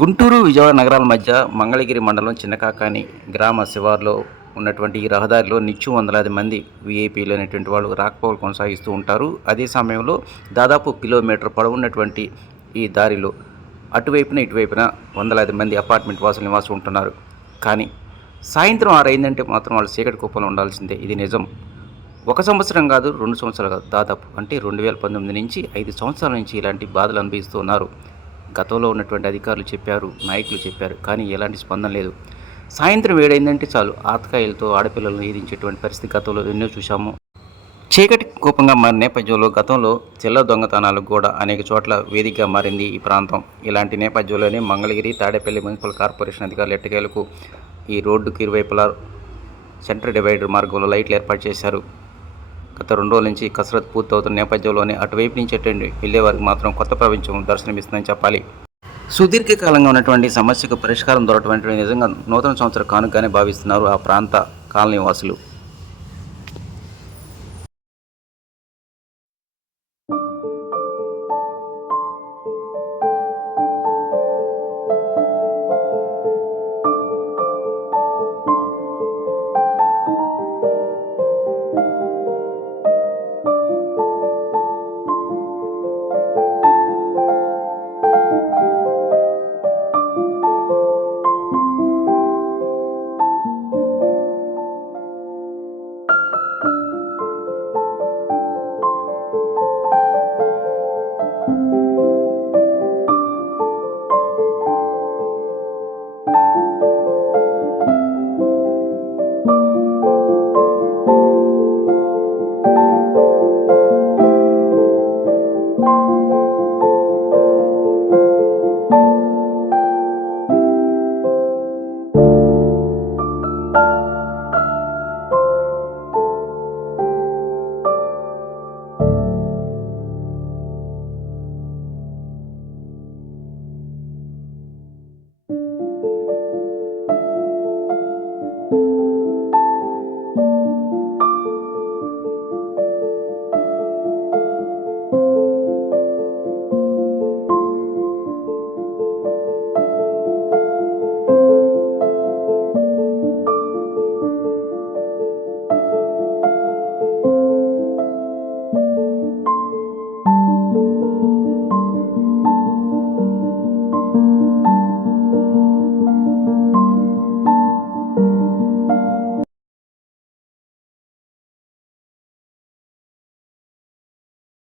గుంటూరు, విజయవాడ నగరాల మధ్య మంగళగిరి మండలం చిన్నకాకాని గ్రామ శివారులో ఉన్నటువంటి ఈ రహదారిలో నిత్యం వందలాది మంది వీఐపీలు అనేటువంటి వాళ్ళు రాకపోకలు కొనసాగిస్తూ ఉంటారు. అదే సమయంలో దాదాపు కిలోమీటర్ పొడవున్నటువంటి ఈ దారిలో అటువైపున ఇటువైపున వందలాది మంది అపార్ట్మెంట్ వాసులు నివాసం ఉంటున్నారు. కానీ సాయంత్రం 6 అయిందంటే మాత్రం వాళ్ళు చీకటి కుప్పలో ఉండాల్సిందే. ఇది నిజం. 1 సంవత్సరం కాదు, 2 సంవత్సరాలు కాదు, దాదాపు అంటే 2019 నుంచి 5 సంవత్సరాల నుంచి ఇలాంటి బాధలు అనుభవిస్తూ ఉన్నారు. గతంలో ఉన్నటువంటి అధికారులు చెప్పారు, నాయకులు చెప్పారు, కానీ ఎలాంటి స్పందన లేదు. సాయంత్రం 7 అయిందంటే చాలు ఆతకాయలతో ఆడపిల్లలను ఏదించేటువంటి పరిస్థితి గతంలో ఎన్నో చూశాము. చీకటి కోపంగా మారిన నేపథ్యంలో గతంలో చిల్లర దొంగతనాలకు కూడా అనేక చోట్ల వేదికగా మారింది ఈ ప్రాంతం. ఇలాంటి నేపథ్యంలోనే మంగళగిరి, తాడేపల్లి మున్సిపల్ కార్పొరేషన్ అధికారులు ఎట్టకేలకు ఈ రోడ్డుకి ఇరువైపులా సెంటర్ డివైడర్ మార్గంలో లైట్లు ఏర్పాటు చేశారు. గత 2 రోజుల నుంచి కసరత్తు పూర్తవుతున్న నేపథ్యంలోనే అటువైపు నుంచి అటెండి వెళ్లే వారికి మాత్రం కొత్త ప్రపంచం దర్శనమిస్తుందని చెప్పాలి. సుదీర్ఘకాలంగా ఉన్నటువంటి సమస్యకు పరిష్కారం దొరకడం నిజంగా నూతన సంవత్సర కానుకగానే భావిస్తున్నారు ఆ ప్రాంత కాలనీ వాసులు.